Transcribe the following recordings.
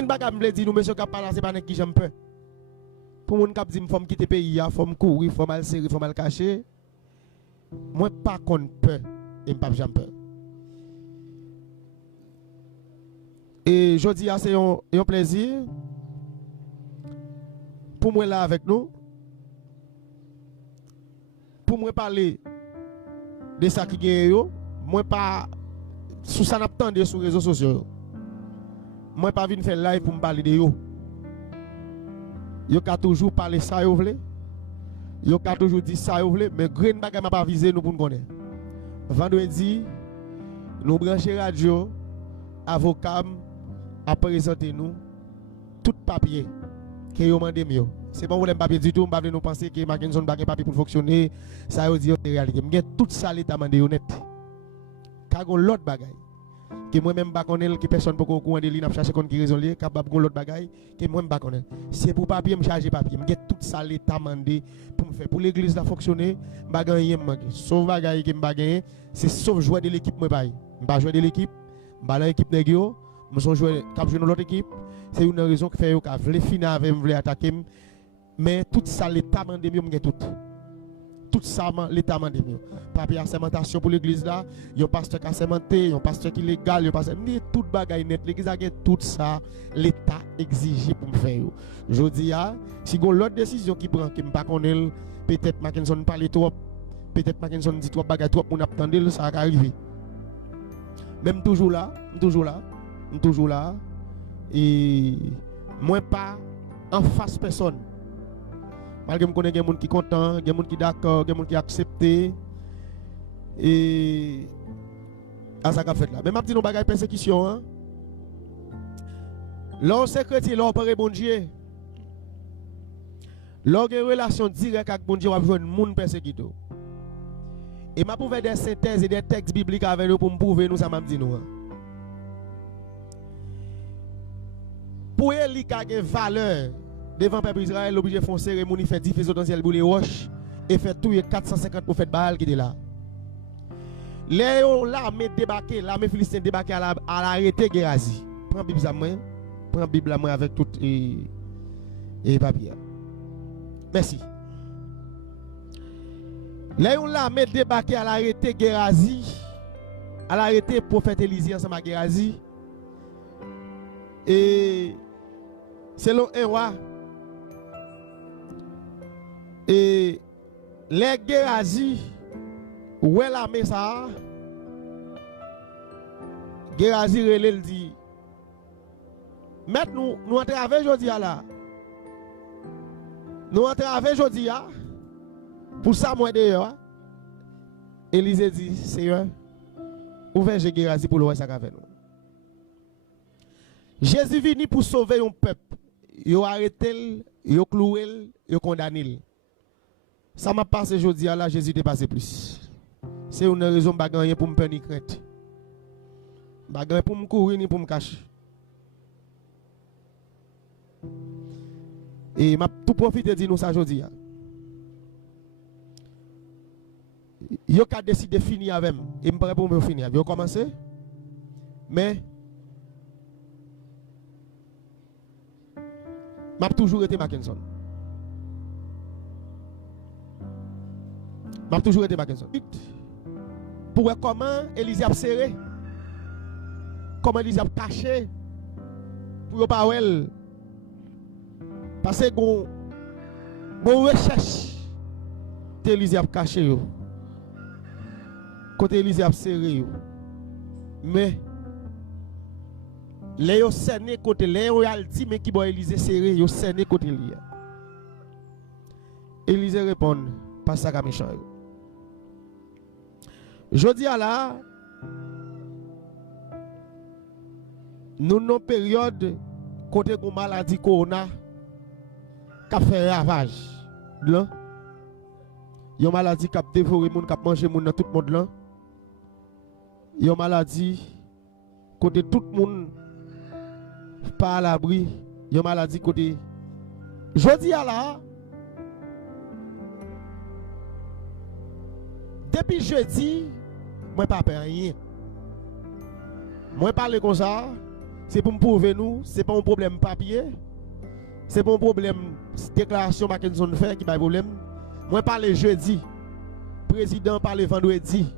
Une bagarre me dit nous monsieur qui parler c'est pas nèg qui j'aime peur. Pour moun qui dit faut me quitter pays, faut me courir, faut mal serrer, faut mal cacher. Moi pas contre peur et pas j'aime peur. Et je dis c'est un plaisir pour moi là avec nous. Pour moi parler de ça qui gagne yo, moi pas sous ça n'attendez sur les réseaux sociaux. Moi pas venir faire live pour me parler de yo. Yo ka toujours parler ça yo vle. Yo ka toujours dire ça yo vle, mais grain bagay m'a pas visé nous pour nous connaître. Vendredi, nous brancher radio, avocat a présenté nous tout papier que yo mandé mieux. C'est pas problème papier du tout, on pas nous penser que Mackinson pas papier pour fonctionner, ça yo dit réalité. M'gè tout ça l'état mandé honnête. Kagon l'autre bagay que moi même pas connaître que personne peut au courant de lui n'a chercher kon qui raison lié capable gon l'autre bagay que moi même pas connaître. C'est pour papier me charger papier. M'gè tout ça l'état mandé pour me faire pour l'église là fonctionner, pas gagner manqué. Sauf bagay que m'pa gagner, c'est sauf jouer de l'équipe moi pas. M'pa jouer de l'équipe, m'pa dans l'équipe nèg yo, me son jouer cap jouer dans l'autre équipe. C'est une raison qui fait yo ka vle finir avec me vle attaquer. Mais tout ça, l'État m'a demandé mieux tout. Tout ça, l'État m'a demandé mieux. Papier assermentation pour l'église là, il y a un pasteur qui a assermenté, il y a un pasteur qui est légal, il y a un pasteur. Mais tout bagaille net, l'église a tout ça, l'État exige pour me faire. Je dis, si vous avez l'autre décision qui prend, qui ne pas connaître, peut-être Mackinson parle trop, peut-être Mackinson dit trop bagaille trop, on attend, ça va arriver. Même toujours là, toujours là, et moi pas en face personne. Malgré que je connais des gens qui sont contents, des gens qui sont d'accord, des gens qui acceptent. Et à ça qu'a fait là. Mais je dis nous bagaille persécution. Hein? L'on secrétaire, l'on parle bon Dieu. L'on a une relation directe avec bon Dieu, on va jouer un monde persécuté. Et je pouvais des synthèses et des textes bibliques avec nous pour me prouver nous ça m'a dit nous. Pour elle qui a une valeur devant le peuple Israël, obligé de faire une cérémonie, faire 10 feux potentiels pour les roches et faire tout 450 prophètes Baal qui étaient là. L'armée débarqué, l'armée philistine débarqué à l'arrêté Gérazi. Prends la Bible à moi avec tout et papier. Merci. L'armée débarqué à l'arrêté Gérazi, à l'arrêté prophète Élisée ensemble à Gérazi. Et selon un roi, et les Gérazi, où est l'armée ça? Gérazi relève dit, maintenant nous entrons avec aujourd'hui là. Nous entrons avec aujourd'hui pour ça moi d'ailleurs. Élisée dit, Seigneur, ouvrez Gérazi pour le roi ça avec nous. Jésus venu pour sauver un peuple. Il a arrêté, il a cloué, il a condamné. Ça m'a passé aujourd'hui, là, Jésus est passé plus. C'est une raison pour me faire une crainte. Pour me courir ni pour me cacher. Et m'a tout profité de dire nous ça aujourd'hui. Il a décidé de finir avec moi. Et je me pour me finir. Il a commencé. Mais m'a toujours été Mackinson. M'a toujours été Mackinson. Pour voir comment Élisée a serré, comment Élisée a caché, pour pas voir. Parce que bon recherche, Élisée a caché, côté Élisée a serré. Mais Léo cerné côté Léo a dit mais qui boit Élisée serré, yo cerné côté lui. Élisée répond pas ça comme méchant. Je dis à là, nous avons une période côté de maladie corona qui a fait ravage. Là, il y a une maladie qui a dévoré les gens, qui a mangé les gens dans tout le monde. Il y a une maladie côté tout le monde pas à l'abri. Il y a une maladie côté. Je dis à là, depuis jeudi, moi pas peur rien. Moi parler comme ça, C'est pour me prouver nous, c'est pas un problème papier. C'est pas un problème déclaration Mackinson fait qui pas problème. Moi parler jeudi. Président parle vendredi.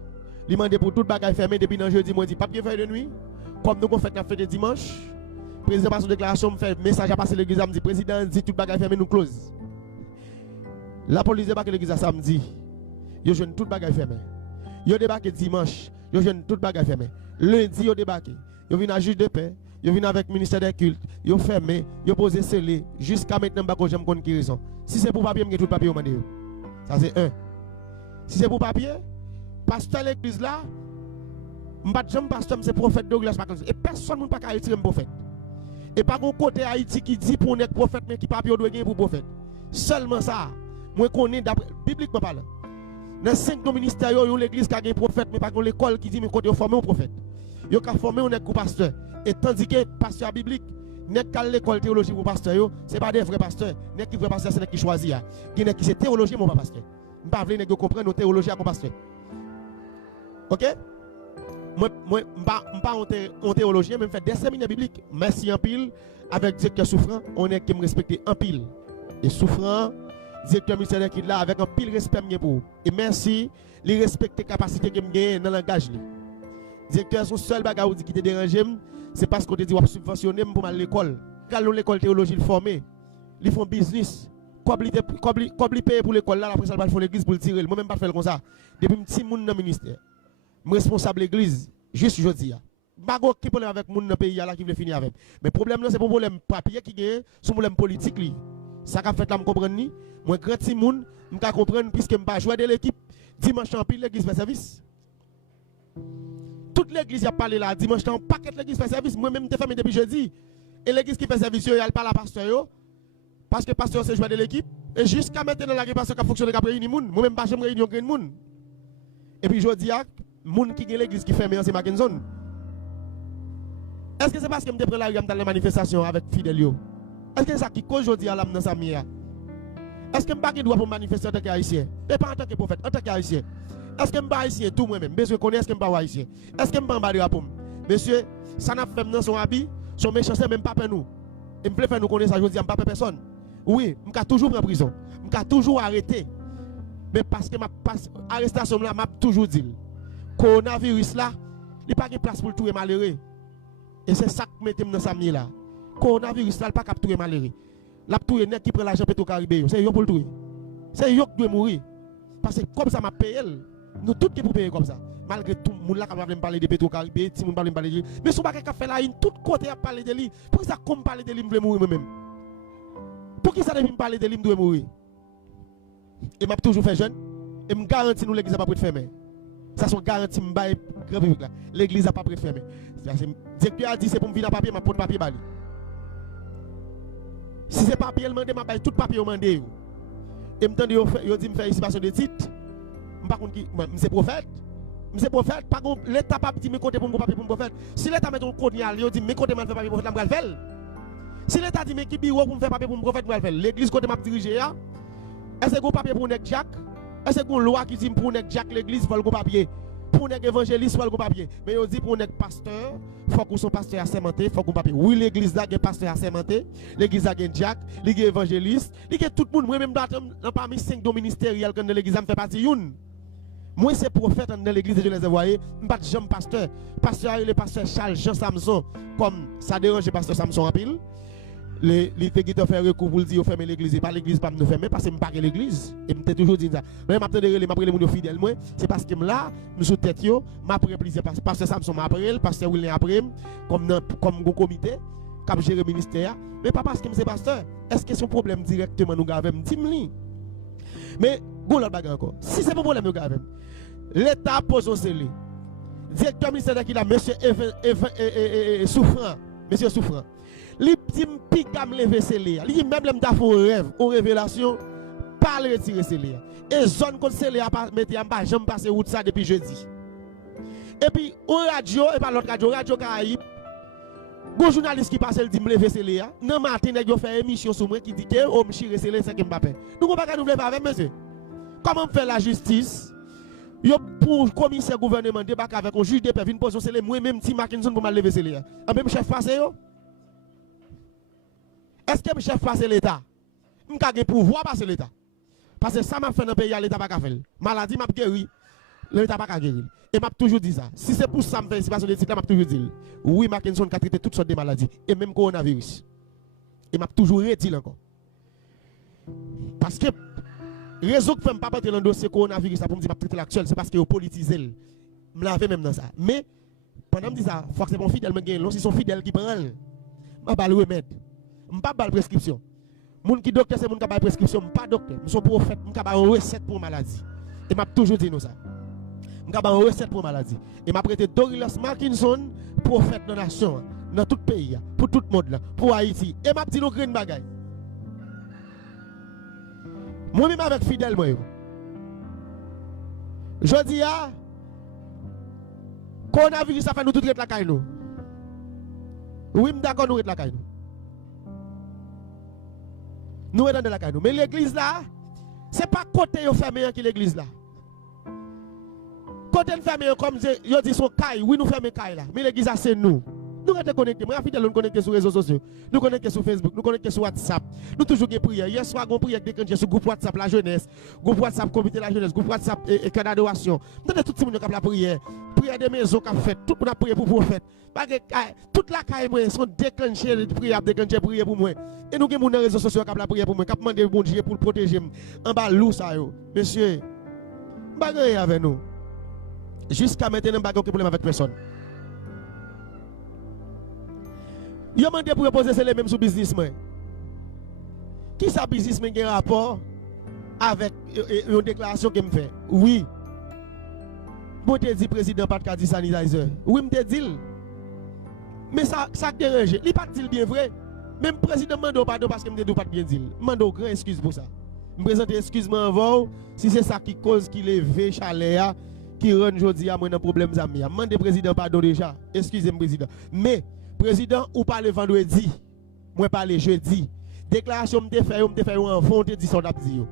Il demande pour toute bagaille fermée depuis dans jeudi, moi dit papier fait de nuit. Comme nous on fait la fête de dimanche. Président passe une déclaration, me fait message à passer l'église, me dit président dit toute bagaille fermée nous close. La police débarque l'église samedi. Yo jeune toute bagaille fermée. Yo débarque dimanche, yo jeune toute bagaille fermée. Lundi yo débarque. Yo vient à juge de paix, yo vient avec ministère des cultes, yo fermé, yo posé scellé jusqu'à maintenant pas que j'aime connaître qui raison. Si c'est pour papier, me tout papier au mandé. Ça c'est un. Si c'est pour papier, pasteur l'église là, m'pas jamais pasteur c'est prophète Douglas Mackinson et personne ne peut pas retirer un prophète. Et pas un côté Haïti qui dit pour être prophète mais qui papier doit gagner pour prophète. Seulement ça, moi connais d'après bibliquement parlant. Dans 5 ministères yo l'église qui a un prophète mais pas l'école qui dit mais côté former un prophète. Yo ka former un pour pasteur et tandis que pasteur biblique n'est qu'à l'école théologie pour pasteur yo, c'est pas des vrais pasteurs, n'est qui vrai pasteur c'est qui choisit. Qui n'est qui c'est théologie mon pasteur. M'pas vle nèg yo comprendre nos théologie à mon pasteur. OK? Moi m'pas en théologien mais me fait des séminaires bibliques. Merci en pile avec directeur souffrant, on est qui me respecter en pile. Et souffrant directeur ministère qui là avec un pile respect pour. Et merci, les respecter capacité que me gagne dans langage li. Directeur son seul bagage qui te dérange, c'est parce qu'on te dit subventionner pour mal l'école. Quand l'école théologie le former, ils font business. Comme ils payent pour l'école là, après ça, ils font l'église pour le tirer. Moi-même, pas faire comme ça. Depuis un petit monde dans le ministère, je suis responsable de l'église, juste aujourd'hui. Je ne sais pas problème avec le monde dans le pays là qui veut finir avec. Mais le problème, c'est pas un problème papier qui est, c'est un problème politique. Ça qu'a fait là, je comprends. Moi, grand petit monde, je comprends puisque je ne pas jouer de l'équipe. Dimanche en pile, l'église fait service. Toute l'église a parlé là, dimanche en paquet l'église fait service. Moi-même, je fait depuis jeudi. Et l'église qui fait service, elle parle à pasteur. Parce que le pasteur c'est joué de l'équipe. Et jusqu'à maintenant, la pasteur qui a fonctionné après réunir monde. Moi-même, je ne réunion de monde. Et puis, je dis à monde qui est l'église qui fait meilleur, c'est Mackinson. Est-ce que c'est parce que je prends la rue dans les manifestations avec Fidelio? Est-ce que c'est ça qui cause aujourd'hui à l'âme dans sa mia? Est-ce que je ne dois pas manifester en tant qu'haïtien? Mais pas en tant que prophète, en tant qu'haïtien. Est-ce que je ne suis pas haïtien tout moi-même? Monsieur, connais est-ce que je ne suis pas haïtien? Est-ce que je ne suis pas drapeau? Monsieur, ça n'a pas fait dans son habit, son méchanceté même pas pour nous. Et je veux faire nous connaître ça, je dis, je ne pas personne. Oui, je suis toujours en prison. Je suis toujours arrêté. Mais parce que ma arrestation là, m'a toujours dit. Coronavirus là, il n'y a pas de place pour tout les malheureux. Et c'est ça que mettez dans sa mie là. Coronavirus là, il n'y a pas de tout les malheureux. La tout les nèg qui prend l'argent pour Caribé, c'est yo pour le tout. C'est yo qui doit mourir. Parce que comme ça m'a payé, nous tous qui pour payer comme ça. Malgré tout le monde là qui va parler de Petro-Caribé, si on parle de lui. Mais si on pas fait là, tout côté à parler de lui. Pour ça comme parler de lui, je veux mourir moi-même. Pour qui ça devient parler de lui, je dois mourir. Et m'a toujours fait jeune et me garantit nous l'église a pas prêt de fermer. Ça sont garantie me bail grand public là. L'église a pas prêt de fermer. Directeur a dit c'est pour me venir papier, m'a pour papier bali. Si c'est papier le mandé, m'a bail tout papier au mandé. Et me tande yo dit me faire ici de titre. Par contre qui c'est prophète. C'est prophète, pas l'état pas dit me côté pour me papier pour me prophète. Si l'état met un code yo dit me côté mal faire papier pour prophète, m'a faire. Si l'état dit me qui bureau pour me faire papier pour me prophète, m'a faire. L'église côté m'a diriger là. Est-ce que vous papier pour nèg Jack? Est-ce que vous loi qui dit pour nèg Jack l'église faut le papier? Pour nèg évangéliste faut le papier. Mais on dit pour nèg pasteur, faut que son pasteur assermenté, faut qu'on papier. Oui, l'église là, il y a pasteur assermenté, l'église là, il y a Jack, il y a évangéliste, il y a tout le monde, moi même dans parmi 5 dons ministériels quand l'église me fait partie une. Moi c'est prophète dans l'église de je les ai voyés, pas de Jean pasteur. Pasteur le pasteur Charles Jean Samson comme ça dérange pasteur Samson en pile. Les qui te fait recours pour dire fermer l'église et pas l'église pas nous fermer parce que me pas l'église et me toujours dit ça mais m'a attendre les m'après les monde fidèle moi c'est parce que là nous sous tête yo m'après plaisir pasteur Samson m'après pasteur William après comme comité cap gérer ministère mais pas parce que c'est pasteur est-ce que son problème directement nous gave me dit mais bon l'autre bagarre encore si c'est pas problème nous gave l'état pose au scellé directeur ministère qui là monsieur souffrant monsieur souffrant li petit picam lever scellé li même l'aime ta faux rêve aux révélations pas le retirer scellé et zone contre scellé a pas mettre en bas j'aime passer route ça depuis jeudi et puis au radio et pas l'autre radio Caraïbe bon journaliste qui passe le dit me lever scellé non matin nèg yo fait émission sur moi qui dit que oh me chire scellé c'est que Mbappé nous on pas nous lever avec monsieur comment faire la justice yo pour commissaire gouvernement débarque avec un juge de paix vinn poser scellé moi même ti Mackinson pour mal lever scellé en même chef passé yo Est-ce que le chef passe l'État? Je vais pouvoir passer l'État. Parce que ça m'a fait dans le pays, l'État n'a pas fait. Maladie m'a guéri, l'État n'a pas guéri. Et m'a toujours dit ça. Si c'est pour ça que je fais une situation m'a toujours dit. Oui, Mackinson a traité toutes sortes de maladies. Et même coronavirus. Et m'a toujours redit encore. Parce que réseau que fait pas battre dans le dossier coronavirus pour me dire que je traiter l'actuel, c'est parce que vous politisez. Je me l'avais même dans ça. Mais pendant que je dis ça, il faut que c'est mon fidèle, si son fidèle qui prend, je ne vais pas le remède. Je ne vais pas le prescription. Moun qui docteur c'est moun qui a prescription, pas docteur. Je suis prophète, je suis une recette pour maladie. Et m'a toujours dit nous ça. Je suis une recette pour maladie. Et m'a prêté Douglas Mackinson, prophète dans la nation, dans tout le pays, pour tout le monde, pour Haïti. Et m'a dit nous green bagay. Moi même avec fidèle moi. Je dis coronavirus ça fait nous tout rete la caille nous. Oui, d'accord nous rete la caille nous. Nous sommes dans la caille. Mais l'église là, ce n'est pas côté fermé qui l'église là. Côté fermé comme yo dit son caille, oui nous fermons caille là. Mais l'église c'est nous. Nous sommes connectés. Moi fidèle nous connectés sur les réseaux sociaux. Nous connectés sur Facebook, nous connectés sur WhatsApp. Nous toujours des prières. Hier soir on prière déclenché sur groupe WhatsApp la jeunesse, groupe WhatsApp comité la jeunesse, groupe WhatsApp et canal d'adoration. Nous tout le monde qui a la prière. Prière des maisons qu'a fait, tout le monde a prié pour prophète. Toute la caille moi sont déclenchées de prière, déclenchées prière pour moi. Et nous avons des réseaux sociaux qui a la prière pour moi, qui demandé bon Dieu pour le protéger en bas loup ça yo. Monsieur, bagarre avec nous. Jusqu'à maintenant pas de problème avec personne. Yo demandé pour poser c'est les mêmes sur business moi. Qui ça business mais un rapport avec une déclaration que me fait? Oui. Bon te dit président pas de dit sanitizer. Oui me te dit. Mais ça dérange. Il pas dit bien vrai. Même président mando pardon parce que me dit pas bien dit. Mando grand excuse pour ça. Me présente excuse-moi avant si c'est ça qui cause qui lève chaleur qui rend jodi à moi dans problème zami. Mande président pardon déjà. Excusez-moi président. Mais président ou parle vendredi, moi parle jeudi. Déclaration me fait en fond te dit son dit.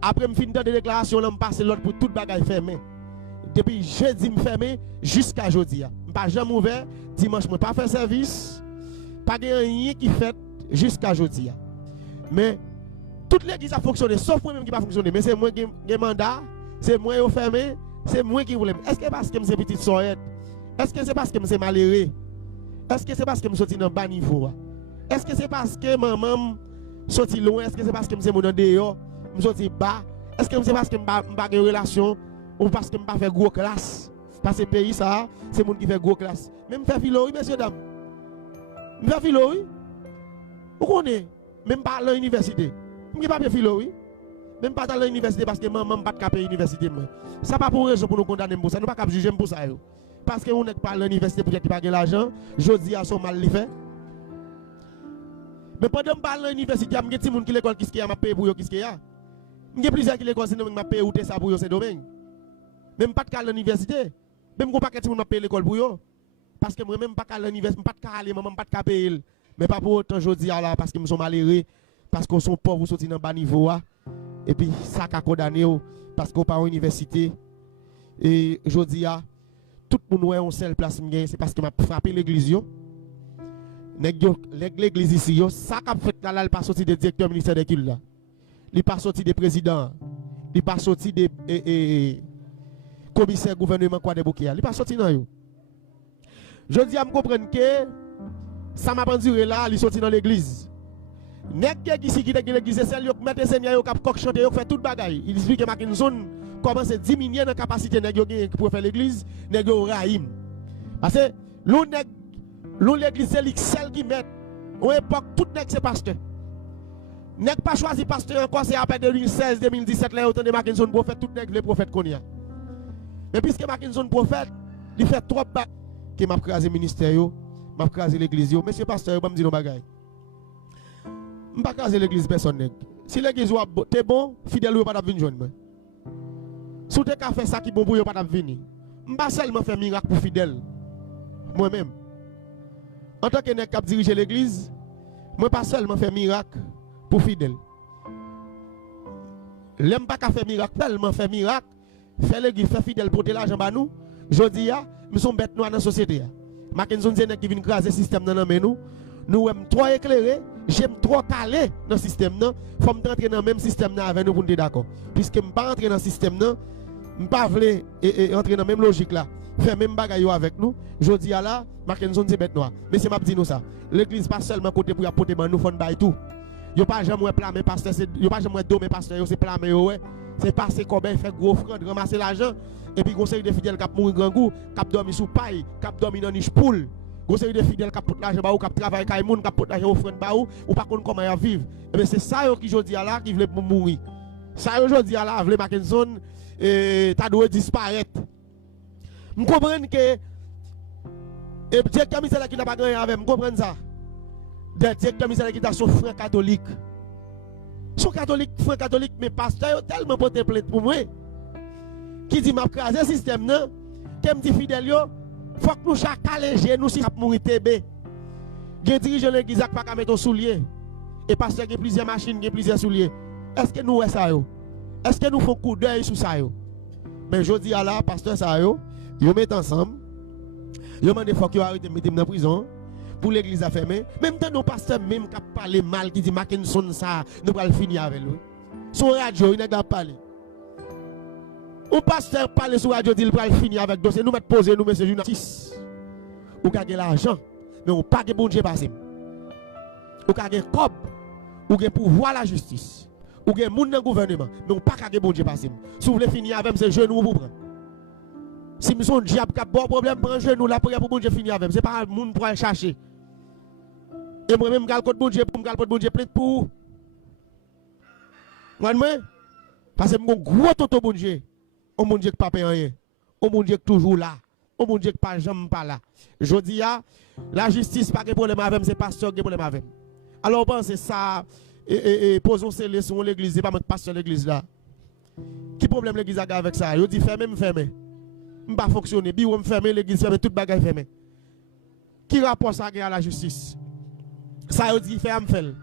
Après me fin de déclaration là me passer l'autre pour toute bagaille fermé. Depuis jeudi me fermé jusqu'à jeudi. Me pas jamais ouvert, dimanche moi pas faire service. Pas de rien qui fait jusqu'à jeudi. Mais toute l'église a fonctionné sauf moi même qui pas fonctionné, mais c'est moi qui ai mandat, c'est moi qui fermé, c'est moi qui voulais. Est-ce que parce que c'est petite soeur? Est-ce que c'est parce que c'est malheureux? Est-ce que c'est parce que je suis dans bas niveau? Est-ce que c'est parce que maman sorti loin? Est-ce que c'est parce que je suis dans dehors? Je suis bas? Est-ce que c'est parce que je n'ai pas de relation? Ou parce que je ne pas faire gros classe? Parce que le pays, ça, c'est le monde qui fait gros classe. Même faire philo, oui, messieurs, dames. Faire philo, oui. Vous connaissez? Même pas à l'université. Je ne pas faire philo, oui. Même pas dans l'université parce que maman ne pas de l'université. Ça pas pour raison pour nous condamner pour ça. Nous ne pas juger pour ça. Parce que on n'est pas à l'université pour qu'il n'y ait pas l'argent, je dis à son mal le fait. Mais pendant que je parle à l'université, il y a des gens qui l'école qui m'a payé pour eux, qui a. Il y a plusieurs qui l'école qui m'a payé ou ça pour eux, c'est domaine. Même pas de cas à l'université. Même pas de gens m'a payé l'école pour eux. Parce que moi même pas à l'université, pas de cas aller, maman pas de cas payer. Mais pas pour autant je dis là parce que nous sommes malheureux, parce qu'on sont pauvres, sortis dans bas niveau. Et puis ça a condamné parce qu'on pas à l'université. Et je dis tout le monde a une seule place, c'est parce que m'a frappé l'église. L'église ici, ça qu'a fait là, il pas sorti des directeurs ministère des cultes là. Il pas sorti des présidents. Il pas sorti des commissaires gouvernement quoi des bouquets. Il pas sorti non yo. Je dis à me comprendre que ça m'a penduré là, il sorti dans l'église. Nèg qui ici qui dans l'église, c'est celle qui mettre seigneur yo cap coq chanter yo fait toute bagaille. Il explique que Mackinson commence à diminuer la capacité nèg yo pour faire l'église, nèg yo raïm. Parce que l'église c'est celle qui met au époque tout nèg c'est pasteur. Nèg pas choisi pasteur encore c'est après 2016 2017 là autant de Mackinson prophète tout nèg les prophètes qu'on y a. Mais puisque Mackinson prophète, il fait trop que m'a crasé ministère yo, m'a crasé l'église yo. Monsieur pasteur, pas me dire nos bagaille. M'pas crasé l'église personne nèg. Si l'église t'es bon, fidèle ou pas t'a venir joindre moi. Si tu as fait ça qui bon pour yo pas t'a venir. M'pas seulement faire miracle pour fidèle. Moi-même. En tant que nèg qui diriger l'église, moi pas seulement faire miracle pour fidèle. L'aime pas qu'à faire miracle, tellement faire miracle, faire l'église, faire fidèle pour l'argent ba nous. Jodi a, nous sommes bêtes noirs dans la société. Mackinson c'est qui vient craser le système dans nous. Nous sommes trois éclairés, j'aime trop caler dans le système, il faut me rentrer dans le même système avec nous pour nous d'accord. Puisque je ne pas entrer dans le système, je ne pas entrer dans la même logique là. Faire même bagaille avec nous. Je dis à là, Mackenzie c'est bête noire. Mais c'est m'a dit nous ça. L'église pas seulement côté pour apporter nous font bail tout. Yo pas jamais plamer pasteur, yo pas jamais dommer pasteur, c'est plamer ouais. C'est passer combien faire gros offrande, ramasser l'argent et puis conseil de fidèles qui mourir grand goût, qui dormi sous paille, qui dormi dans niche poule. Conseil de fidèles qui porte l'argent ba ou qui travaille kay moun, qui porte l'argent offrande ba ou pas connait comment y vivre. Et bien c'est ça yo qui jodi à là qui veut mourir. Ça yo jodi à là veut Mackenzie ta doit disparaître. Je comprends que et directeur missionnaire qui n'a pas gagné avec, je comprends ça. Directeur missionnaire qui est son frère catholique. Son catholique, frère catholique, mais pasteur tellement porté plainte pour moi. Qui dit m'a crasé le système non, qui me dit fidèle yo, faut que nous chaque alléger nous si pour mourir TB. Gen dirigeant l'église pas qu'à mettre un soulier. Et pasteur qui plusieurs machines, qui plusieurs souliers. Est-ce que nous ouais ça yo? Est-ce que nous faisons coup d'œil sur ça yo? Mais je dis à la pasteur ça yo, ils mettent ensemble. Ils demandent faut qu'ils arrêtent de mettre dans la prison pour l'église à fermer. Même temps nos pasteurs même qui parlent mal qui dit Mackenzie ça, nous allons finir avec lui. Son radio, il n'a pas parlé. Un pasteur parle sur radio dit il va finir avec dossier, nous mettre poser nous messieurs journalistes. Ou gagner l'argent, mais on pas de bon Dieu passé. Ou gagner cob, ou gagner pouvoir la justice. Ou gagner monde dans le gouvernement, mais on pas gagner bon Dieu passé. Si vous voulez finir avec ces genoux pour prendre. Si nous sommes diable qui a bon problème, prends genou la prière pour bon Dieu finir avec. C'est pas le monde pour aller chercher. Et moi-même, je vais bon Dieu pour me bon Dieu plein pour. Parce que je suis un gros toto bon Dieu. Oh mon Dieu qui pas rien. Oh mon Dieu qui toujours là. Oh mon Dieu qui pas jamais pas là. Je dis la justice pas de problème avec, c'est pasteur qui a problème avec. Alors pensez ça posons scellé sur l'église, c'est pas notre pasteur l'église là. Qui problème l'église a avec ça? Je dis fermez. Pas fonctionner, bi ou me fermer l'église fermer toute bagaille fermée. Qui rapport ça à la justice? Ça yo dit ferme fait.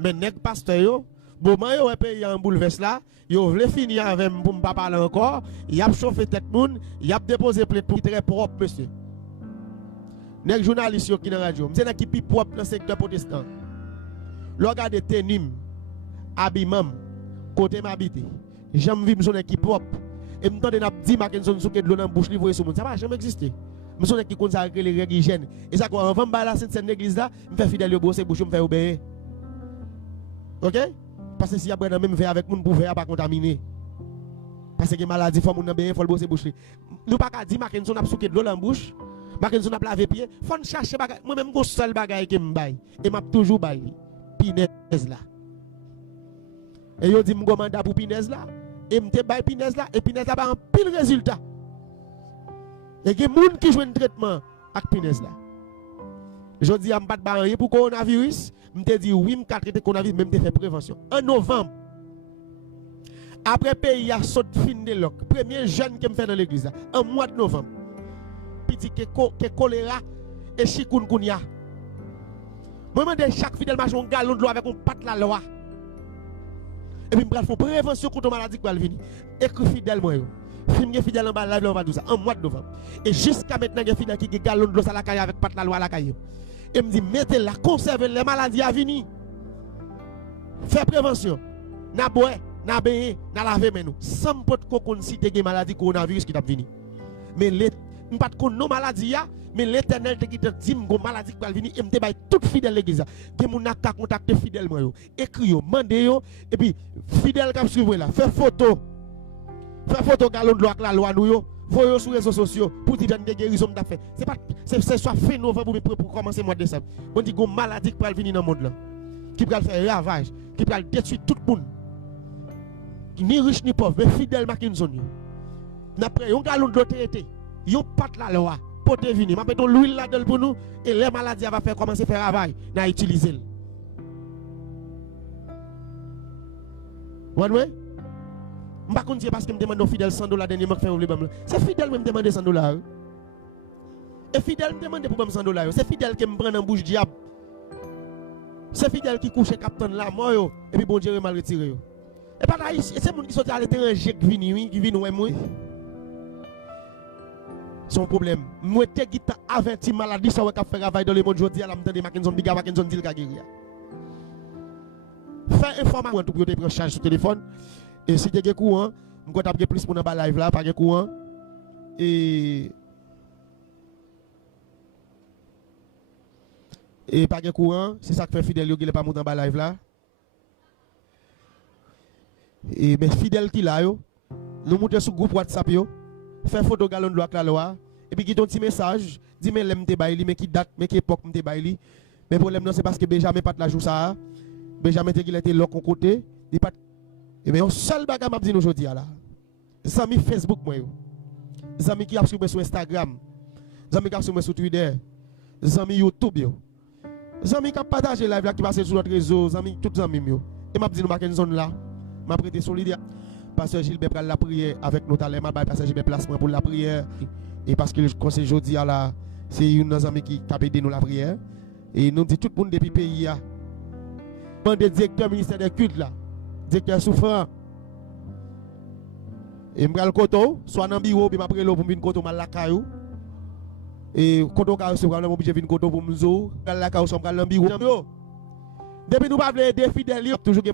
Mais nèg pasteur yo, moment yo pays en bouleverse là, yo vle finir avec pour pas parler encore, y a chauffé tête moun, y a déposé plainte pour très propre monsieur. Nèg journaliste yo qui dans radio, c'est nèg qui pi propre dans secteur protestant. Le regarde tenim, habillement, côté m'habiter. J'aime vivre son équipe propre. Et me tande n'a dit Mackenzie souke de l'eau dans bouche livrer sur monde ça va jamais exister. Me sonne qui consacrer les règles hygiène et ça quoi avant ba la cette église là me fait fidèle brosser bouche me fait obéir. OK? Parce que si après même faire avec monde pour faire pas contaminer. Parce que maladie faut monde bien faut brosser bouche. Nous pas ka dit Mackenzie n'a souke de l'eau dans bouche. Mackenzie n'a laver pied, faut chercher bagay moi même go seul bagay que me bail et m'a toujours bail pinaise là. Et yo dit me mandat pour pinaise là. Et m'te bay pinaise là et pinaise là pas un pile résultat. Et que moun qui joue un traitement avec pinaise là. Je dis am pas de rien pour coronavirus, m'te dit oui m'ka traiter coronavirus même te fait prévention. En novembre après pays a saute fin de loc, premier jeune qui me fait dans l'église là, en mois de novembre. Petit que choléra et chikungunya. Moi demande chaque fidèle marche un galon de l'eau avec un patte la loi. Et puis, il faut prévention contre la maladie qui va venir. Écris fidèle, moi. Film fidèle en bas, live, on va tout ça, en mois de novembre. Et jusqu'à maintenant, il y a fidèle qui a galon de l'eau à la caille avec pat la loi à la caille. Et me dit, mettez-la, conservez les maladies à venir. Faites prévention. Na boire, na baigner, na laver, mais nous. Sans pot qu'on cite des maladies coronavirus qui t'a venu. Mais nous pas de nos maladies, mais l'éternel qui te dit que maladie qui va venir, et me débaille toute fidèle l'église. Que mon n'a qu'à contacter fidèle moi. Écris, mandez yo, et puis fidèle qui suivre là, fais photo. Fais photo galon de loi avec la loi nous yo. Voyez sur les réseaux sociaux pour dire des guérisons d'a fait. C'est pas c'est soit fin novembre pour commencer le mois de décembre. On dit que maladie qui va venir dans le monde là. Qui va faire ravage, qui va détruire tout le monde. Ni riche ni pauvre, mais fidèle Mackenzie. D'après un galon de l'eau été. Yon pat la loi pour te venir. Ma mettons l'huile là-dedans pour nous et les maladies va faire commencer à faire travail, n'a utiliser. Ouais. M'pa konn parce que me demande fidèle $100 dernièrement faire ouvrir bam. C'est fidèle me demander $100. Et fidèle me demande pour $100. C'est fidèle qui me prend en bouche diable. C'est fidèle qui couche capitaine là mort et puis bon Dieu mal retiré. Et pas là c'est monde qui sont à l'étranger qui viennent ouais moi. Son problème. Moi te qui t'a averti maladie ça va faire travail dans le monde jodi à la m'tande Mackenzie biga Mackenzie dit ka guérir. faire information tout pour te prendre charge sur téléphone. Et si tu as courant, je vais taper plus pour dans live là, pas de courant. Et pas de courant, c'est ça que fait fidèle, il n'est pas monté dans live là. Et mais fidèle qui là, nous montons sur le groupe WhatsApp, fait photo galon de la loi, et puis qui ton petit message, dis mais l'aime te baili, mais qui date, mais qui époque te baili. Mais le problème c'est parce que Benjamin pas la joue ça. Benjamin te qu'il était l'autre côté, il pas. Et bien, seul bagage m'a dit aujourd'hui là. Zami Facebook moi yo. Zami qui a sur Instagram. Zami qui a sur Twitter. Zami YouTube yo. Zami qui a partagé live là qui passe sur notre réseau, zami tout zami yo. Et m'a dit nous marquer une zone là. M'a prêté solidaire. Pasteur Gilbert pral la prière avec nos talents, m'a pasteur Gilbert placement pour la prière et parce que le conseil aujourd'hui là, c'est une zami qui a aidé nous la prière et nous dit tout le monde depuis pays là. Demande directeur ministère des cultes là. Directeur souffrant. Et m'bral koto, soit dans bureau puis m'après l'eau pour venir koto mal la caillou. Et koto ka c'est vraiment obligé venir koto pour m'zo, la caillou sont dans bureau. Depuis nous pas aider fidèles toujours que